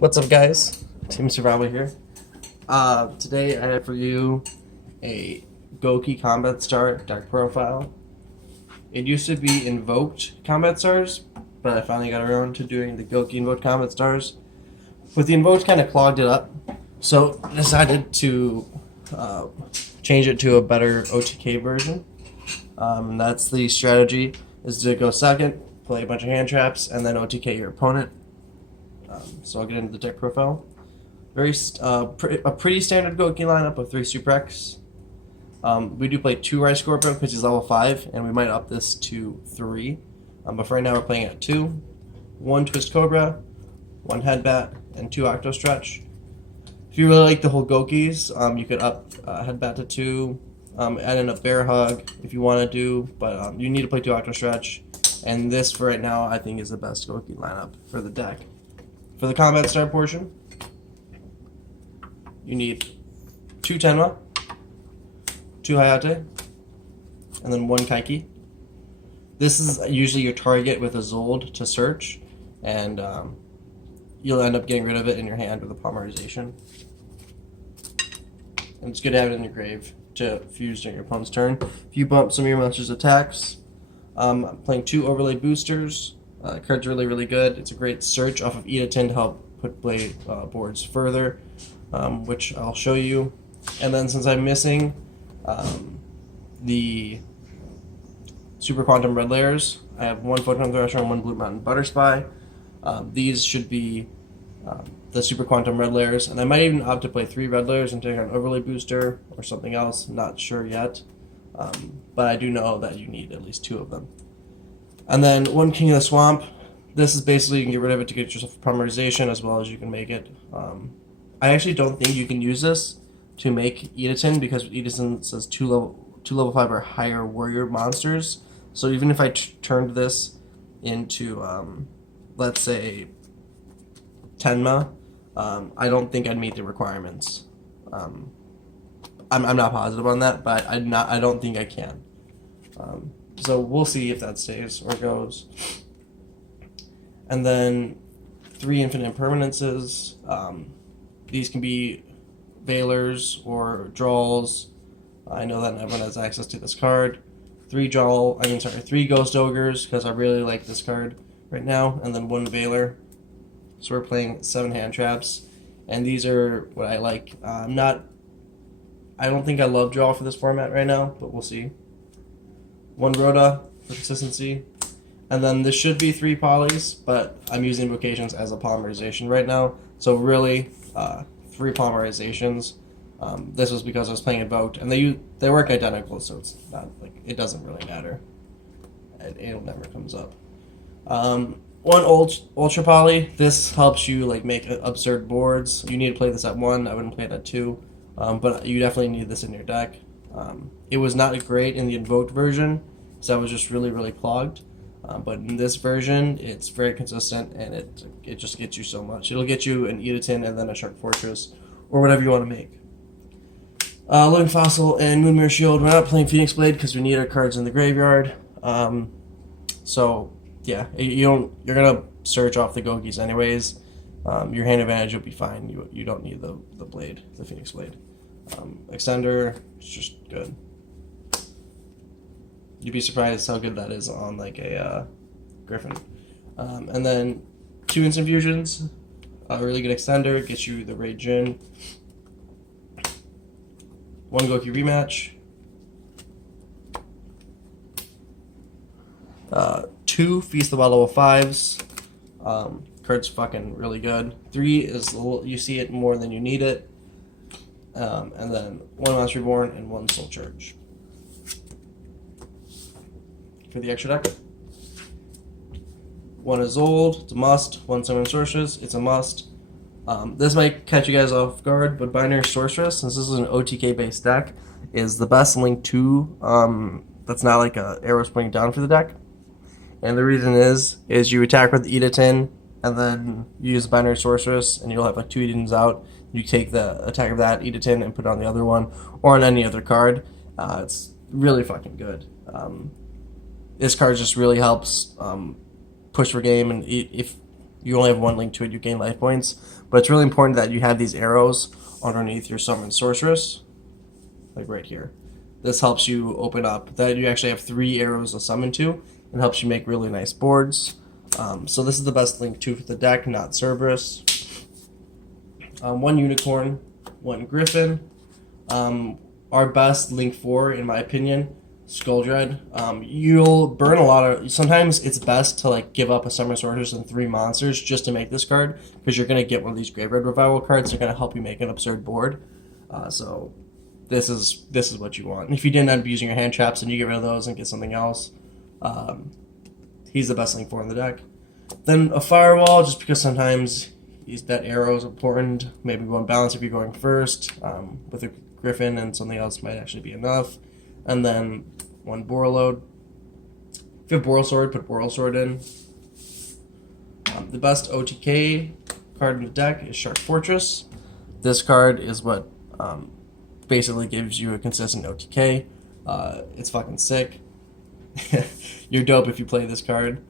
What's up, guys? Team Survival here. Today I have for you a Gouki Combat Star deck profile. It used to be Invoked Combat Stars, but I finally got around to doing the Gouki Invoked Combat Stars. But the Invoked kind of clogged it up, so I decided to change it to a better OTK version. That's the strategy, is to go second, play a bunch of hand traps, and then OTK your opponent. So I'll get into the deck profile. A pretty standard Gouki lineup of 3 Super X. We do play 2 Rice Scorpion because he's level 5, and we might up this to 3. But for right now we're playing at 2. 1 Twist Cobra, 1 Headbat, and 2 Octo Stretch. If you really like the whole Goukis, you could up Headbat to 2, add in a Bear Hug if you want to do, but you need to play 2 Octo Stretch. And this, for right now, I think is the best Gouki lineup for the deck. For the Combat Star portion, you need 2 Tenma, 2 Hayate, and then 1 Kaiki. This is usually your target with a Zold to search, and you'll end up getting rid of it in your hand with a Polymerization. And it's good to have it in your grave to fuse during your opponent's turn. If you bump some of your monster's attacks, I'm playing 2 Overlay Boosters. Card's really good. It's a great search off of Didnt to help put blade boards further, which I'll show you. And then since I'm missing the Super Quantum Red Layers, I have 1 Photon Thrasher and 1 Blue Mountain Butter Spy. These should be the Super Quantum Red Layers, and I might even opt to play 3 Red Layers and take an Overlay Booster or something else. Not sure yet, but I do know that you need at least 2 of them. And then 1 King of the Swamp. This is basically, you can get rid of it to get yourself a Polymerization as well as you can make it. I actually don't think you can use this to make Didnt because Didnt says 2 level 5 or higher warrior monsters. So even if I turned this into, let's say, Tenma, I don't think I'd meet the requirements. I'm not positive on that, but I don't think I can. So we'll see if that stays or goes. And then 3 Infinite Impermanences. These can be Veilers or Draws. I know that everyone has access to this card. 3 Ghost Ogres, because I really like this card right now, and then 1 Veiler. So we're playing 7 hand traps, and these are what I like. I don't think I love draw for this format right now, but we'll see. 1 Rhoda for consistency, and then this should be 3 polys, but I'm using Invocations as a polymerization right now, so really 3 polymerizations. This was because I was playing Invoked, and they work identical, so it's not like it doesn't really matter. It never comes up. 1 Ultra Poly. This helps you like make absurd boards. You need to play this at 1. I wouldn't play it at 2, but you definitely need this in your deck. It was not great in the Invoked version, so that was just really clogged. But in this version, it's very consistent, and it just gets you so much. It'll get you an Didnt and then a Shark Fortress, or whatever you want to make. Living Fossil and Moonmere Shield. We're not playing Phoenix Blade because we need our cards in the graveyard. So yeah, you're gonna search off the Goukis anyways. Your hand advantage will be fine. You don't need the blade, the Phoenix Blade. Extender is just good. You'd be surprised how good that is on like a Griffin. And then 2 Instant Fusions. A really good extender, gets you the Raid Jin. 1 Gouki Rematch. 2 Feast the Wild level 5s. Card's fucking really good. 3 is you see it more than you need it. And then 1 Monster Reborn and 1 Soul Charge. For the extra deck, 1 is Zold, it's a must. 1 Summon Sorceress, it's a must. This might catch you guys off guard, but Binary Sorceress, since this is an OTK based deck, is the best link to that's not like a arrow pointing down for the deck. And the reason is you attack with Didnt and then you use Binary Sorceress, and you'll have like 2 Didnts out. You take the attack of that Didnt and put it on the other one, or on any other card. It's really fucking good. This card just really helps push for game, and if You only have one link to it, you gain life points. But it's really important that you have these arrows underneath your summon sorceress, like right here. This helps you open up that you actually have 3 arrows to summon to, and helps you make really nice boards. So this is the best link to for the deck, not Cerberus. 1 unicorn, 1 griffin. Our best link 4, in my opinion, Skulldread. You'll burn a lot of. Sometimes it's best to like give up a summon sorceress and 3 monsters just to make this card, because you're gonna get one of these Graveyard Revival cards. They're gonna help you make an absurd board. So this is what you want. And if you didn't end up using your hand traps and you get rid of those and get something else, he's the best link 4 in the deck. Then a firewall, just because sometimes that arrow is important. Maybe one balance if you're going first. With a griffin and something else might actually be enough. And then 1 Borreload. If you have Boral Sword, put Boral Sword in. The best OTK card in the deck is Shark Fortress. This card is what basically gives you a consistent OTK. It's fucking sick. You're dope if you play this card.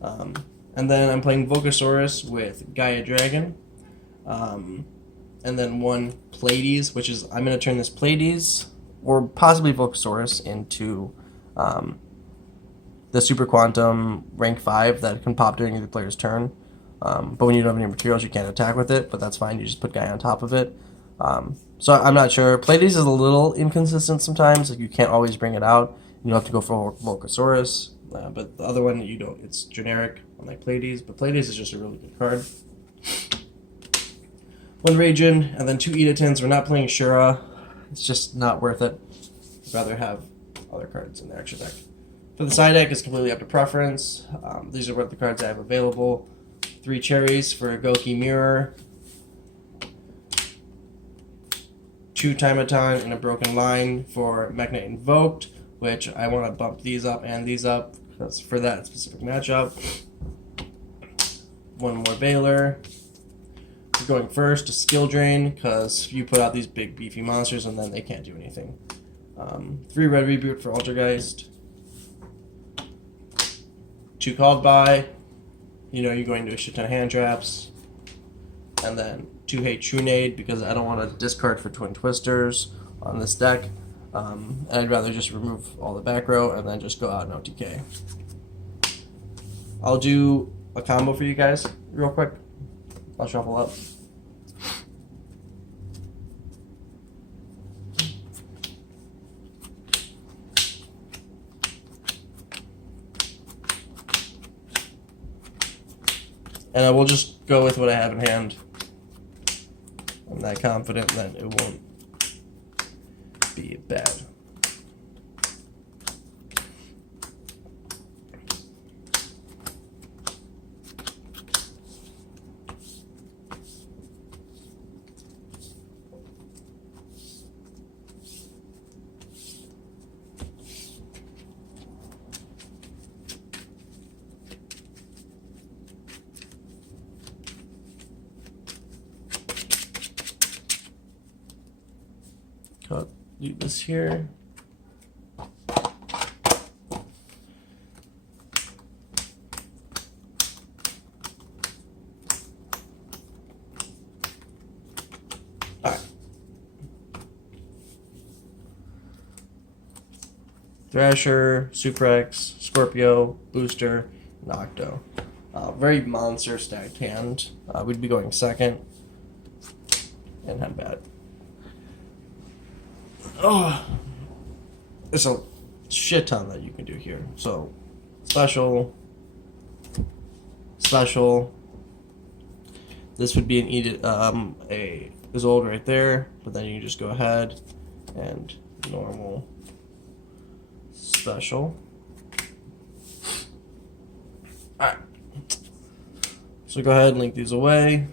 And then I'm playing Vocasaurus with Gaia Dragon. And then 1 Pleiades, which is, I'm going to turn this Pleiades, or possibly Vocasaurus, into the Super Quantum rank 5 that can pop during the player's turn. But when you don't have any materials, you can't attack with it, but that's fine. You just put Gaia on top of it. So I'm not sure. Pleiades is a little inconsistent sometimes. Like, you can't always bring it out. You have to go for Vocasaurus. But the other one, you don't. It's generic, unlike Pleiades. But Pleiades is just a really good card. 1 Ragin, and then 2 Editans. We're not playing Shura. It's just not worth it. I'd rather have other cards in the extra deck. For the side deck, it's completely up to preference. These are what the cards I have available. 3 Cherries for a Gouki Mirror. 2 Timaton and a Broken Line for Mekk-Knight Invoked, which I want to bump these up and these up. That's for that specific matchup. 1 more Veiler. We're going first to Skill Drain, because you put out these big beefy monsters and then they can't do anything. 3 Red Reboot for Altergeist. 2 Called By. You know you're going to a shit ton of hand traps. And then 2 Hate Trunade, because I don't want to discard for Twin Twisters on this deck. And I'd rather just remove all the back row and then just go out in OTK. I'll do a combo for you guys real quick. I'll shuffle up. And I will just go with what I have in hand. I'm that confident that it won't be bad. Do this here. Alright. Thrasher, Suprex, Scorpio, Booster, and Octo. Very monster stacked hand. We'd be going second. And have bad. Oh, there's a shit ton that you can do here. So, special. This would be an a Isolde right there, but then you can just go ahead and normal, special. All right. So go ahead and link these away.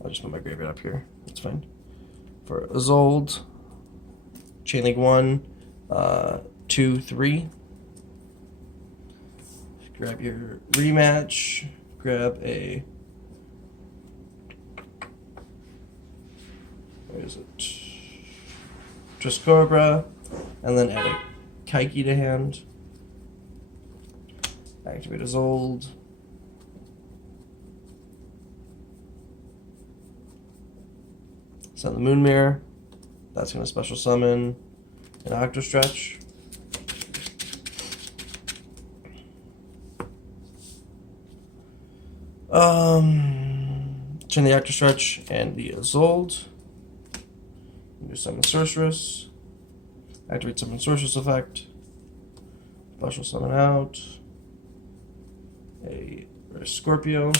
I'll just put my graveyard up here. That's fine. For Isolde, Chainlink 1, 2, 3. Grab your rematch. Grab a. Where is it? Cobra, and then add a Kaiki to hand. Activate Isolde. Send the Moon Mirror. That's going to special summon an Octo Stretch. Chain the Octo Stretch and the Zold. Do summon Sorceress. Activate summon Sorceress effect. Special summon out a Scorpio.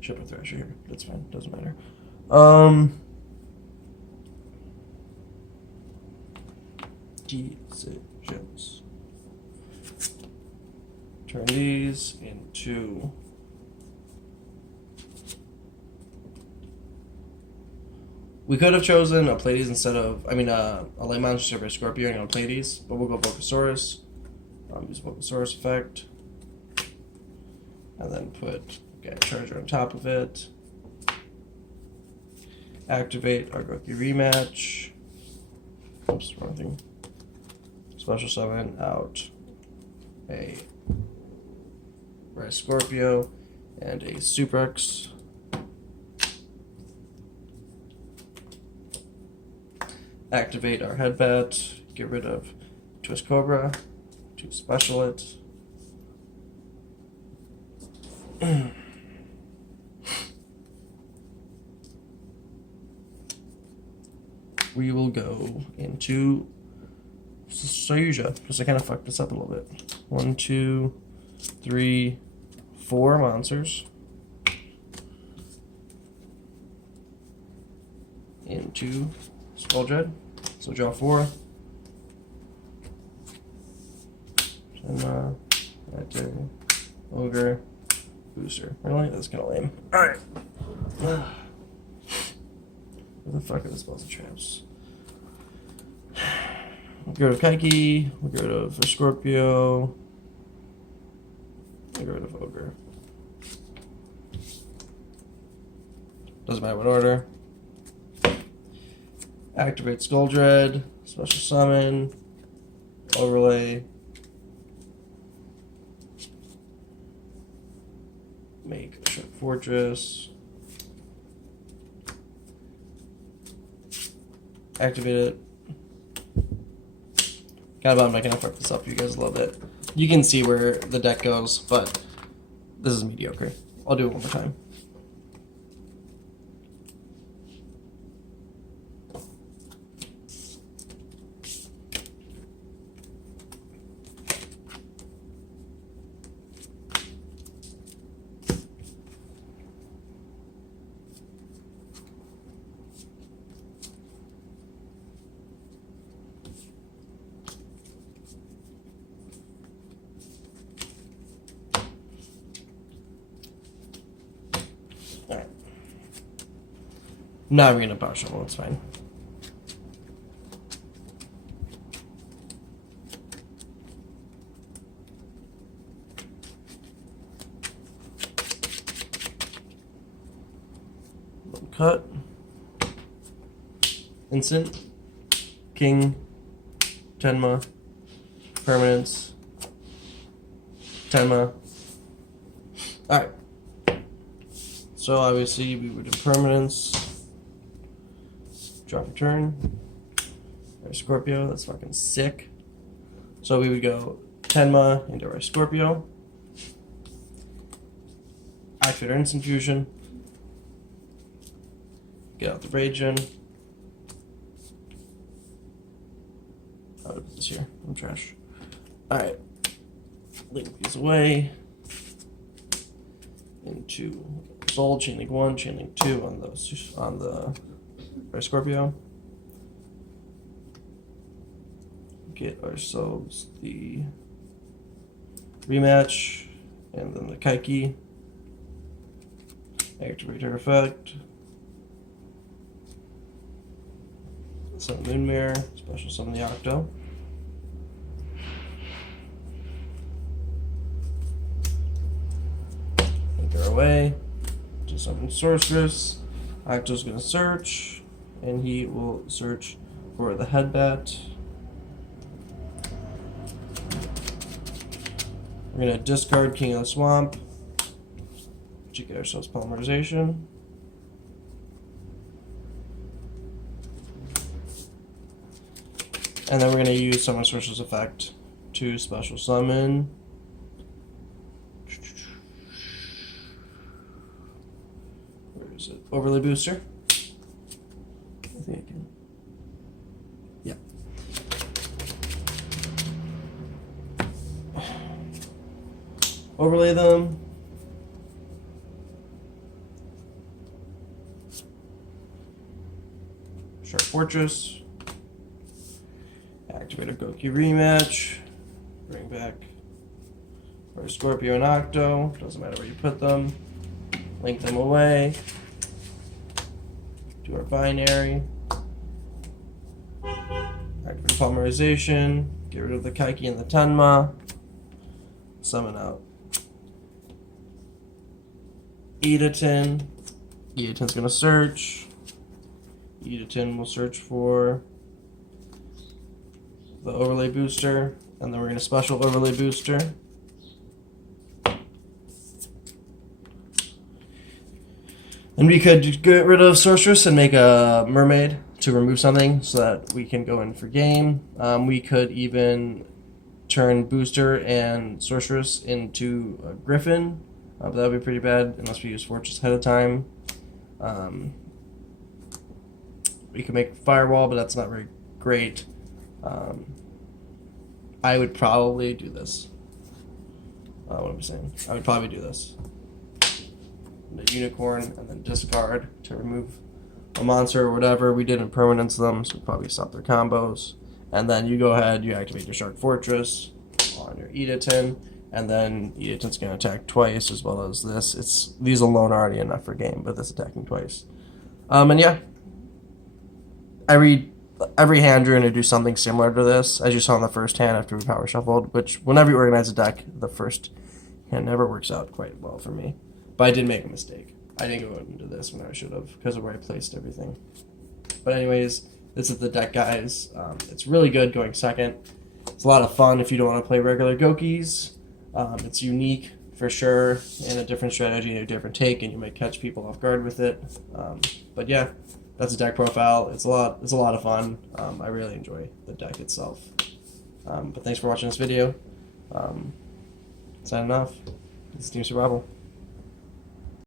Should put Thrasher here. That's fine. Doesn't matter. Decisions. Turn these into we could have chosen a Pleiades instead of, a light monster for Scorpio and a Pleiades, but we'll go Bokosaurus. Use Bokosaurus effect. And then put Charger on top of it. Activate our Gouki rematch. Oops, wrong thing. Special summon out a Scorpio and a Suprex. Activate our Headbat. Get rid of Twist Cobra to special it. We will go into Sayuja, because I kind of fucked this up a little bit. 1, 2, 3, 4 monsters. Into Skull Dread. So draw 4. And Ogre. Booster. Really? That's kind of lame. Alright. Where the fuck are the spells and traps? We'll get rid of Kaiki. We'll get rid of Scorpio. We'll get rid of Ogre. Doesn't matter what order. Activate Skull Dread. Special summon. Overlay. Make a Sharp Fortress. Activate it. Kind of bummed I can't fuck this up for you guys a little bit. You can see where the deck goes, but this is mediocre. I'll do it one more time. Alright. Now we're gonna power shovel, it's fine. Cut. Instant. King. Tenma. Permanence. Tenma. Alright. So obviously we would do permanence. Drop a turn. Our Scorpio, that's fucking sick. So we would go Tenma into our Scorpio. Activate our Instant Fusion. Get out the Raging. I'll put this here. I'm trash. Alright. Link these away. Into Soul, Chain Link 1, Chain Link 2 on the Scorpio. Get ourselves the rematch and then the Kaiki. Activate her effect. Summon Moon Mirror, special summon the Octo. Take her away. To summon Sorceress. Octo's gonna search, and he will search for the Headbat. We're going to discard King of the Swamp to get ourselves polymerization. And then we're going to use Summon Sorcerer's Effect to special summon where is it? Overlay Booster. I think I can. Yeah. Overlay them. Shark Fortress. Activate a Gouki rematch. Bring back our Scorpio and Octo. Doesn't matter where you put them. Link them away. Do our binary. Activate polymerization. Get rid of the Kaiki and the Tenma. Summon out Editon. Editon's gonna search. Editon will search for the overlay booster, and then we're going to special overlay booster. And we could get rid of Sorceress and make a Mermaid to remove something so that we can go in for game. We could even turn Booster and Sorceress into a Griffin, but that would be pretty bad unless we use Fortress ahead of time. We could make Firewall, but that's not very great. I would probably do this. What am I saying? I would probably do this. The Unicorn, and then discard to remove a monster or whatever. We didn't permanence them, so we'd probably stop their combos. And then you go ahead, you activate your Shark Fortress on your Editon, and then Editon's going to attack twice as well as this. These alone are already enough for game, but this attacking twice. And yeah, every hand you're going to do something similar to this, as you saw in the first hand after we power shuffled, which whenever you organize a deck, the first hand never works out quite well for me. But I did make a mistake. I didn't go into this when I should have because of where I placed everything. But anyways, this is the deck, guys. It's really good going second. It's a lot of fun if you don't want to play regular Gokis. It's unique for sure, and a different strategy and a different take, and you might catch people off guard with it. But yeah, that's a deck profile. It's a lot of fun. I really enjoy the deck itself. But thanks for watching this video. Signing off. This is Team Survival.